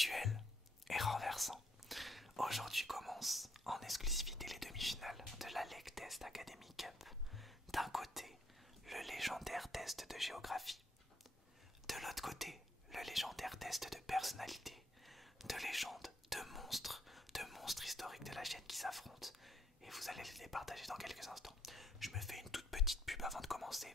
duel est renversant. Aujourd'hui commence en exclusivité les demi-finales de la Lake Test Academy Cup. D'un côté, le légendaire test de géographie. De l'autre côté, le légendaire test de personnalité. De légendes, de monstres historiques de la chaîne qui s'affrontent. Et vous allez les partager dans quelques instants. Je me fais une toute petite pub avant de commencer.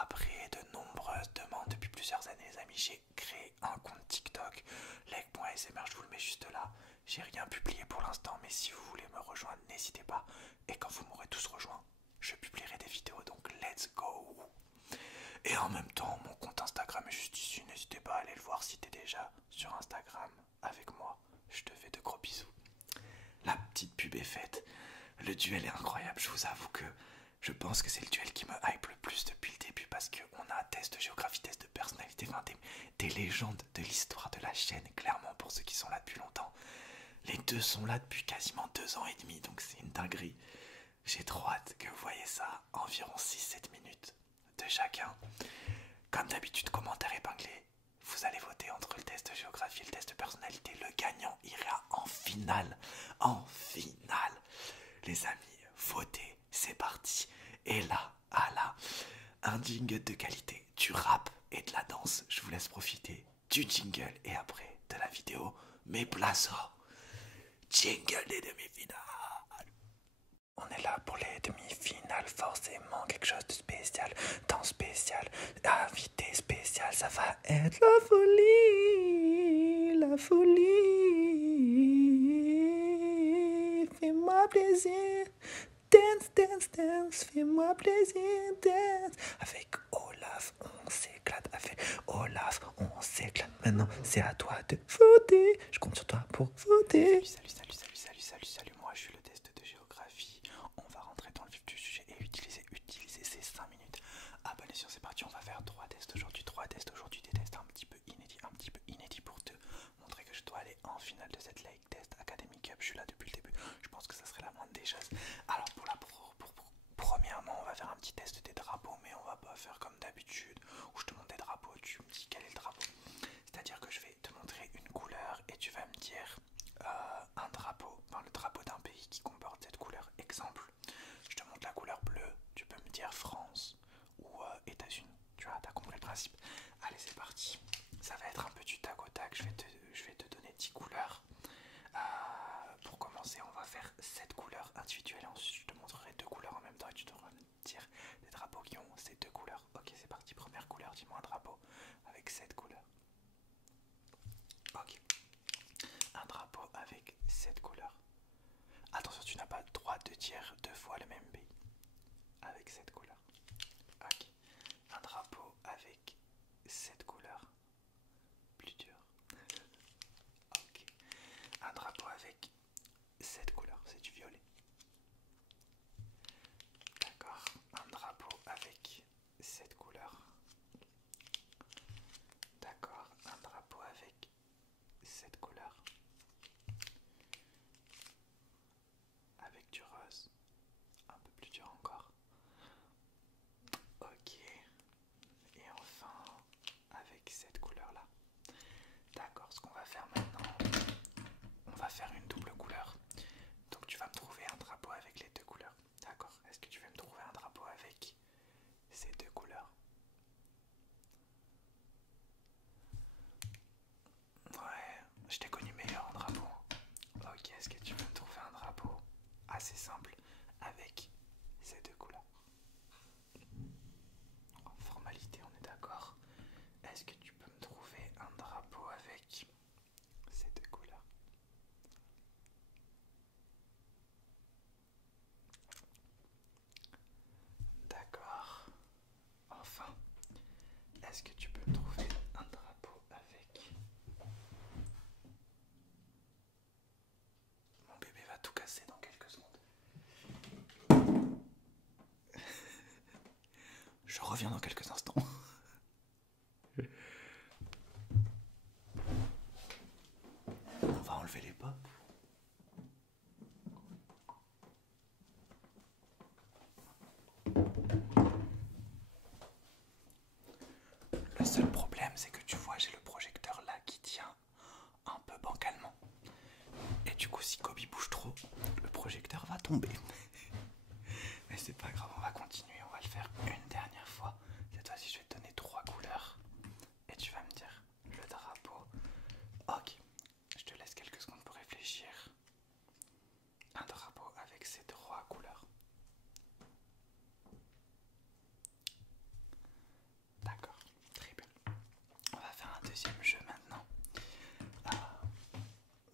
Après de nombreuses demandes depuis plusieurs années, les amis, j'ai créé un compte TikTok, leg.smr, je vous le mets juste là. J'ai rien publié pour l'instant, mais si vous voulez me rejoindre, n'hésitez pas. Et quand vous m'aurez tous rejoint, je publierai des vidéos, donc let's go. Et en même temps, mon compte Instagram est juste ici, n'hésitez pas à aller le voir si t'es déjà sur Instagram avec moi. Je te fais de gros bisous. La petite pub est faite. Le duel est incroyable, je vous avoue que je pense que c'est le duel qui me hype le plus depuis le début parce qu'on a un test de géographie, test de personnalité, enfin des légendes de l'histoire de la chaîne, clairement pour ceux qui sont là depuis longtemps. Les deux sont là depuis quasiment 2 ans et demi, donc c'est une dinguerie. J'ai trop hâte que vous voyez ça, environ 6-7 minutes de chacun. Comme d'habitude, commentaire épinglé. Vous allez voter entre le test de géographie et le test de personnalité. Le gagnant ira en finale. En finale. Les amis, votez, c'est parti. Et là, un jingle de qualité, du rap et de la danse. Je vous laisse profiter du jingle et après de la vidéo. Mes places. Jingle des demi-finales. On est là pour les demi-finales, forcément quelque chose de spécial, temps spécial, invité spécial, ça va être la folie, la folie. Fais-moi plaisir, dance, dance, dance, fais-moi plaisir, dance. Avec Olaf, on s'éclate, avec Olaf, on s'éclate. Maintenant, c'est à toi de voter, je compte sur toi pour voter. Salut, moi je suis le test de géographie. On va rentrer dans le vif du sujet et utiliser ces 5 minutes. Ah bonne sûr, c'est parti, on va faire 3 tests aujourd'hui, des tests un petit peu inédits pour te montrer que je dois aller en finale de cette Lake Test Academy Cup. Je suis là depuis le début, je pense que ça serait la moindre des choses. Alors premièrement, on va faire un petit test des drapeaux, mais on va pas faire comme d'habitude où je te montre des drapeaux et tu me dis quel est le drapeau. C'est-à-dire que je vais te montrer une couleur et tu vas me dire un drapeau, enfin le drapeau d'un pays qui comporte cette couleur. Exemple, je te montre la couleur bleue, tu peux me dire France ou États-Unis. Tu vois, t'as compris le principe. Allez, c'est parti. Ça va être un peu du tac au tac. Je vais te donner 10 couleurs. Pour commencer, on va faire 7 couleurs individuelles. Ensuite, je te montrerai 2 couleurs en même temps et tu devras me dire des drapeaux qui ont ces 2 couleurs. Ok, c'est parti. Première couleur, dis-moi un drapeau avec 7 couleurs. Ok. Un drapeau avec 7 couleurs. Attention, tu n'as pas le droit de dire 2 fois le même pays. Avec 7 couleurs. Ok. Un drapeau avec 7 couleurs. Plus dur. Ok. Un drapeau avec 7 couleurs. C'est du violet. D'accord. Un drapeau avec 7 couleurs. D'accord. Un drapeau avec 7 couleurs. Avec du rose, un peu plus dur encore. Ok. Et enfin, avec cette couleur-là. D'accord, ce qu'on va faire maintenant, on va faire une double couleur. Donc tu vas me trouver un drapeau avec les 2 couleurs. D'accord, est-ce que tu veux me trouver un drapeau avec ces 2 couleurs? Ouais, je t'ai connu meilleur en drapeau. Ok, est-ce que tu veux me trouver un drapeau assez simple avec ces 2 couleurs? En formalité, on est d'accord. Est-ce que tu peux me trouver un drapeau avec ces 2 couleurs? D'accord. Enfin, est-ce que tu peux me trouver un drapeau avec... Mon bébé va tout casser dans quelques secondes. Je reviens dans quelques instants. On va enlever les pops. Le seul problème, c'est que tu vois, j'ai le projecteur là qui tient tomber. Mais c'est pas grave, on va continuer, on va le faire une dernière fois. Cette fois-ci, je vais te donner 3 couleurs et tu vas me dire le drapeau. Ok, je te laisse quelques secondes pour réfléchir. Un drapeau avec ces 3 couleurs. D'accord, très bien. On va faire un deuxième jeu maintenant.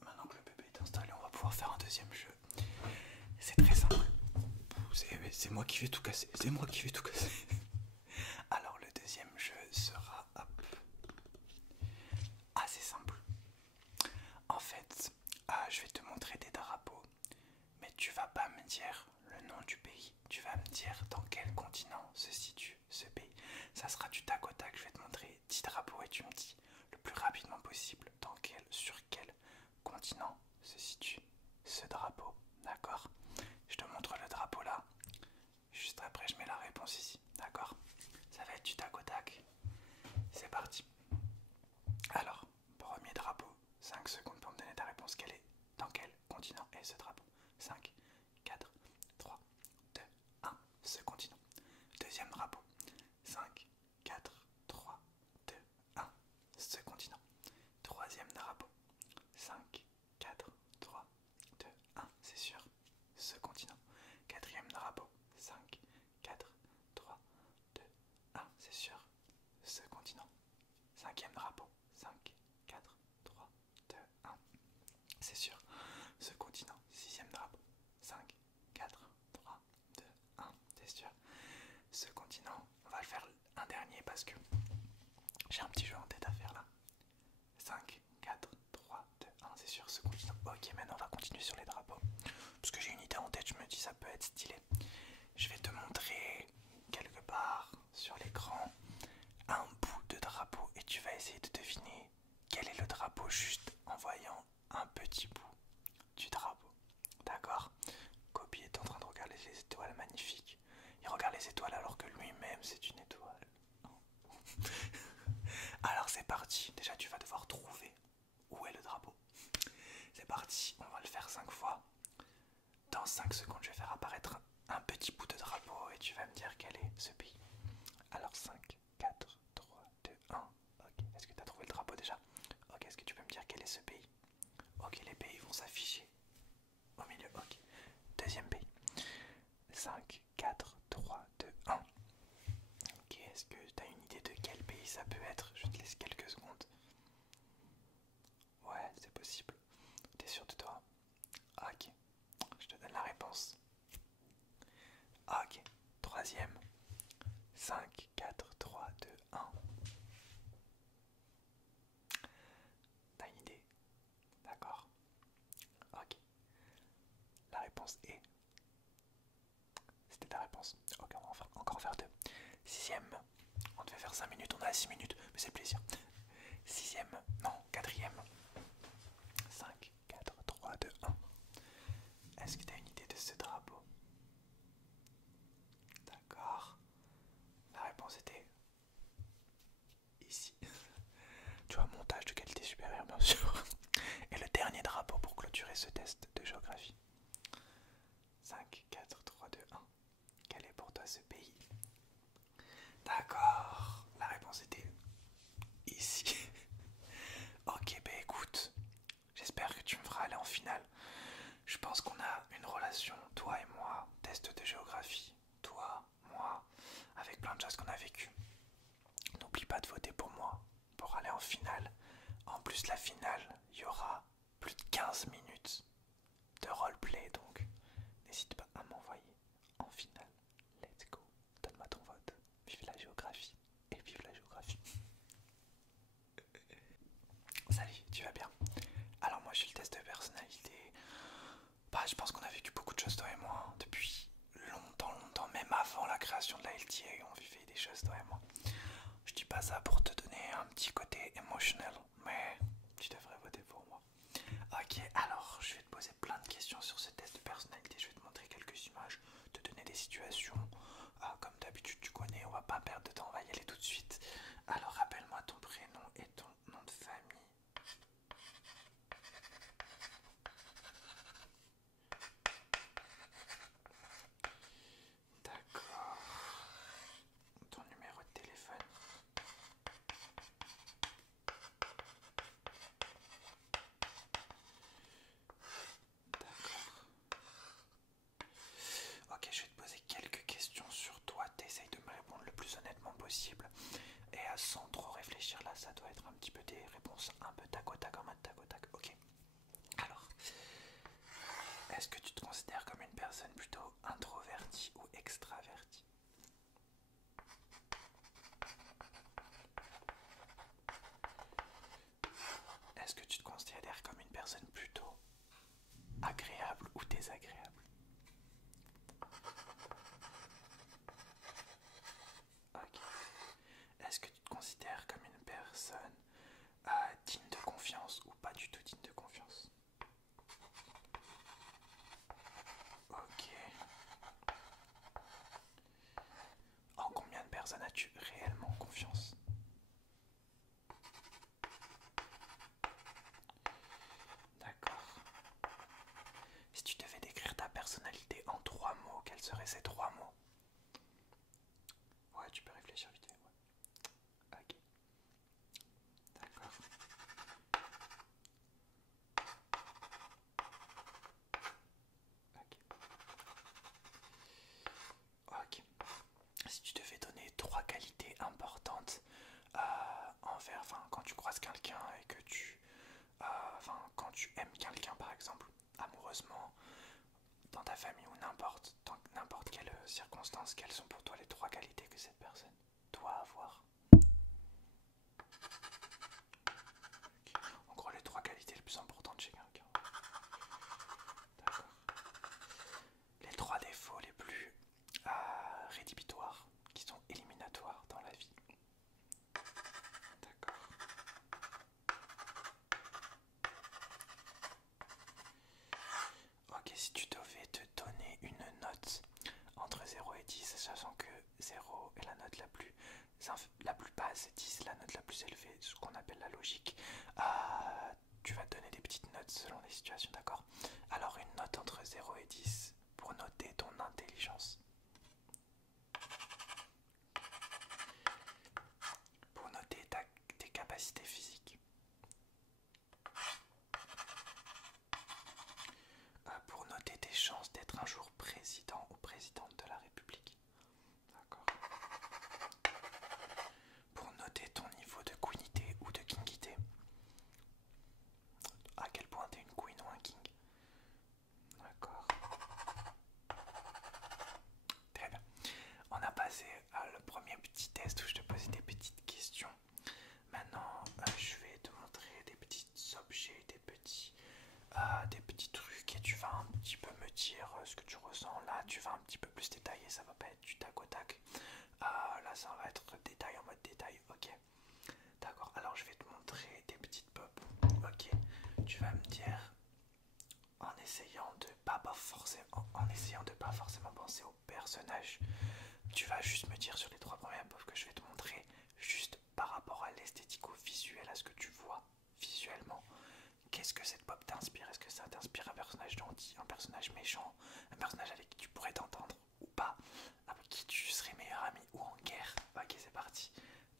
Maintenant que le bébé est installé, on va pouvoir faire un deuxième jeu. C'est très simple. C'est moi qui vais tout casser. C'est moi qui vais tout casser. Alors le deuxième jeu sera hop, assez simple. En fait, je vais te montrer des drapeaux, mais tu vas pas me dire le nom du pays. Tu vas me dire dans quel continent se situe ce pays. Ça sera du tac au tac. Je vais te montrer 10 drapeaux et tu me dis le plus rapidement possible sur quel continent se situe ce drapeau. D'accord? Je te montre le drapeau là. Juste après, je mets la réponse ici. D'accord? Ça va être du tac au tac. C'est parti. Alors, premier drapeau. 5 secondes pour me donner ta réponse. Dans quel continent est ce drapeau? 5, 4, 3, 2, 1. Ce continent. Deuxième drapeau. 5, 4, 3, 2, 1. Ce continent. Troisième drapeau. 5, 4, 3, 2, 1. C'est sûr. Ce continent. Quatrième drapeau. 5, 4, 3, 2, 1. C'est sûr. Ce continent. Cinquième drapeau. 5, 4, 3, 2, 1. C'est sûr. Ce continent. Sixième drapeau. 5, 4, 3, 2, 1. C'est sûr. Ce continent. On va le faire un dernier parce que j'ai un petit jeu en tête à faire là. 5, 4, 3, 2, 1. C'est sûr. Ce continent. Ok, maintenant on va continuer sur les drapeaux. Parce que j'ai une idée en tête, je me dis ça peut être stylé. Je vais te montrer quelque part sur l'écran un bout de drapeau et tu vas essayer de deviner quel est le drapeau juste en voyant un petit bout du drapeau. D'accord? Kobe est en train de regarder les étoiles magnifiques. Il regarde les étoiles alors que lui-même c'est une étoile. Alors c'est parti. Déjà tu vas devoir trouver où est le drapeau. C'est parti, on va le faire 5 fois. Dans 5 secondes, je vais faire apparaître un petit bout de drapeau et tu vas me dire quel est ce pays. Alors 5, 4, 3, 2, 1. Ok, est-ce que tu as trouvé le drapeau déjà? Ok, est-ce que tu peux me dire quel est ce pays? Ok, les pays vont s'afficher au milieu. Ok, deuxième pays. 5, 4, 3, 2, 1. Ok, est-ce que tu as une idée de quel pays ça peut être? Je te laisse quelques secondes. Ouais, c'est possible. T'es sûr de toi? Ok, je te donne la réponse. Ok, troisième. 5, 4, 3, 2, 1. T'as une idée? D'accord. Ok. La réponse est... C'était ta réponse. Ok, on va encore en faire 2. Sixième. On devait faire 5 minutes, on a 6 minutes, mais c'est le plaisir. Sixième. Non, quatrième. 5, 4, 3, 2, 1. Est-ce que t'as une idée de ce drapeau? D'accord. La réponse était ici. Tu vois, montage de qualité supérieure, bien sûr. Et le dernier drapeau pour clôturer ce test de géographie. 5, 4, 3, 2, 1. Quel est pour toi ce pays? D'accord. La réponse était ici. Ok, bah écoute, j'espère que tu me feras aller en finale. Je pense qu'on a une relation, toi et moi, test de géographie. Toi, moi, avec plein de choses qu'on a vécues. N'oublie pas de voter pour moi pour aller en finale. En plus, la finale, il y aura plus de 15 minutes de roleplay, donc n'hésite pas à m'envoyer en finale. Let's go, donne-moi ton vote. Vive la géographie et vive la géographie. Salut, tu vas bien? Alors moi je suis le test de personnalité. Bah je pense qu'on a vécu beaucoup de choses toi et moi hein, depuis longtemps, même avant la création de la LTA, on vivait des choses toi et moi. Je dis pas ça pour te donner un petit côté émotionnel, mais tu devrais voter pour moi. Ok, alors je vais te poser plein de questions sur ce test de personnalité. Je vais te montrer quelques images, te donner des situations. Comme d'habitude, tu connais, on va pas perdre de temps, on va y aller tout de suite. Alors rappelle-moi ton prénom et ton nom de famille. confiance ou pas du tout digne de confiance? Ok. En combien de personnes as-tu réellement confiance? D'accord. Si tu devais décrire ta personnalité en 3 mots, quels seraient ces 3 mots? Ouais, tu peux réfléchir vite fait, ouais. Ok, d'accord. Ok. Ok. Si tu devais donner 3 qualités importantes envers, enfin, quand tu croises quelqu'un et que enfin, quand tu aimes quelqu'un par exemple, amoureusement, dans ta famille ou dans n'importe quelle circonstance, quelles sont pour toi les 3 qualités que cette personne doit avoir? Okay. En gros, les 3 qualités les plus importantes chez quelqu'un. D'accord. Les 3 défauts les plus rédhibitoires, qui sont éliminatoires dans la vie. D'accord. Ok, si tu devais te donner une note entre 0 et 10, sachant que 0 est la note la plus basse, 10 la note la plus élevée, ce qu'on appelle la logique, tu vas te donner des petites notes selon les situations, d'accord? Alors une note entre 0 et 10 pour noter ton intelligence. Pour noter tes capacités physiques. Pour noter tes chances d'être un jour président ou présidente de la République. D'accord. Pour noter ton niveau de queenité ou de kingité. À quel point t'es une queen ou un king. D'accord. Très bien. On a passé le premier petit test où je te posais des petites questions. Maintenant, je vais te montrer des petits objets, des petits trucs et tu vas un petit peu me dire ce que tu ressens. Là, tu vas un petit peu plus détailler, ça va pas être du tac au tac. Là, ça va être détail en mode détail, ok. D'accord, alors je vais te montrer des petites pop. Ok, tu vas me dire en essayant de pas forcément penser au personnage. Tu vas juste me dire sur les 3 premières pop que je vais te montrer, juste par rapport à l'esthétique, au visuel, à ce que tu vois visuellement. Qu'est-ce que cette pop t'inspire? Est-ce que ça t'inspire un personnage gentil, un personnage méchant, un personnage avec qui tu pourrais t'entendre ou pas, avec qui tu serais meilleur ami ou en guerre? Ok, c'est parti.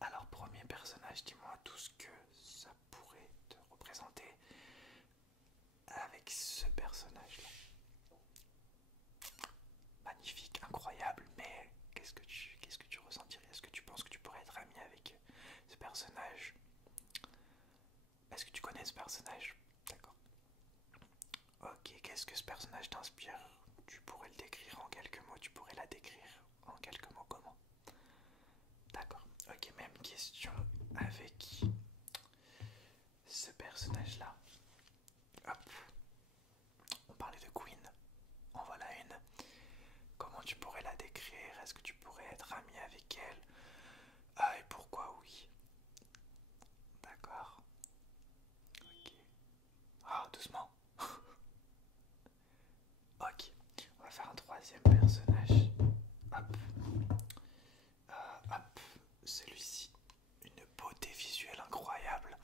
Alors, premier personnage, dis-moi tout ce que ça pourrait te représenter avec ce personnage-là. Magnifique, incroyable, mais qu'est-ce que tu ressentirais? Est-ce que tu penses que tu pourrais être ami avec ce personnage? Est-ce que tu connais ce personnage? D'accord. Ok, qu'est-ce que ce personnage t'inspire? Tu pourrais le décrire en quelques mots, tu pourrais la décrire en quelques mots comment? D'accord. Ok, même question avec ce personnage-là. Hop. On parlait de Queen. En voilà une. Comment tu pourrais la décrire? Est-ce que tu pourrais être ami avec elle? Ah, et pourquoi oui? D'accord. Ok. Ah, doucement. Ok. On va faire un troisième personnage. Hop. Hop. Celui-ci. Une beauté visuelle incroyable.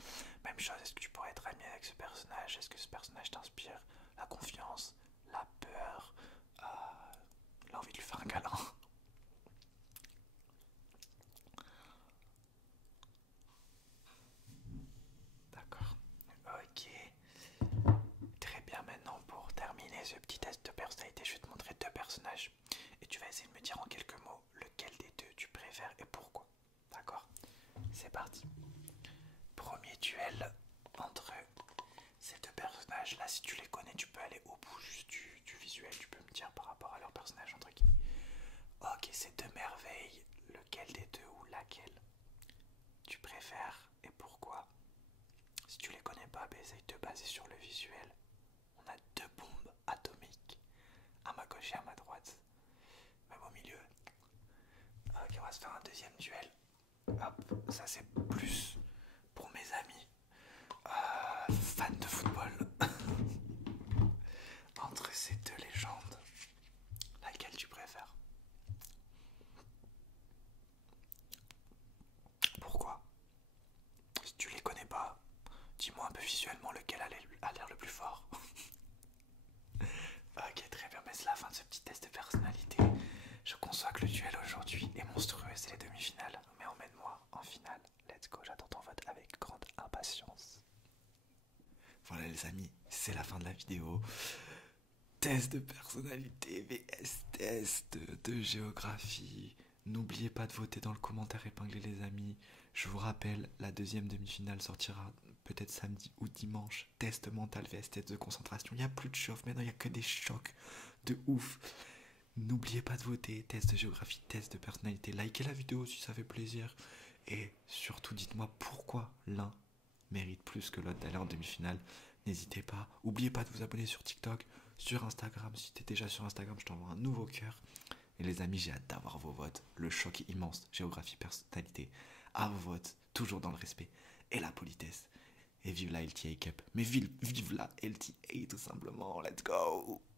Même chose, est-ce que tu pourrais être ami avec ce personnage? Est-ce que ce personnage t'inspire la confiance, la peur, l'envie de lui faire un câlin? D'accord. Ok. Très bien, maintenant pour terminer ce petit test de personnalité, je vais te montrer 2 personnages. Et tu vas essayer de me dire en quelques mots lequel des 2 tu préfères et pourquoi. D'accord? C'est parti. Premier duel entre ces 2 personnages. Là, si tu les connais, tu peux aller au bout juste du visuel. Tu peux me dire par rapport à leur personnage, entre guillemets. Ok, ces 2 merveilles. Lequel des 2 ou laquelle tu préfères et pourquoi? Si tu les connais pas, essaye de te baser sur le visuel. On a 2 bombes atomiques, à ma gauche et à ma droite, même au milieu. Ok, on va se faire un deuxième duel. Hop, ça c'est plus pour mes amis. les amis, c'est la fin de la vidéo. Test de personnalité vs test de géographie. N'oubliez pas de voter dans le commentaire épinglé les amis. Je vous rappelle, la deuxième demi-finale sortira peut-être samedi ou dimanche. Test mental vs test de concentration. Il n'y a plus de chauffe, maintenant il n'y a que des chocs de ouf. N'oubliez pas de voter, test de géographie, test de personnalité. Likez la vidéo si ça fait plaisir. Et surtout dites-moi pourquoi l'un mérite plus que l'autre d'aller en demi-finale. N'hésitez pas. N'oubliez pas de vous abonner sur TikTok, sur Instagram. Si tu es déjà sur Instagram, je t'envoie un nouveau cœur. Et les amis, j'ai hâte d'avoir vos votes. Le choc est immense. Géographie, personnalité. À vos votes, toujours dans le respect et la politesse. Et vive la LTA Cup. Mais vive la LTA tout simplement. Let's go!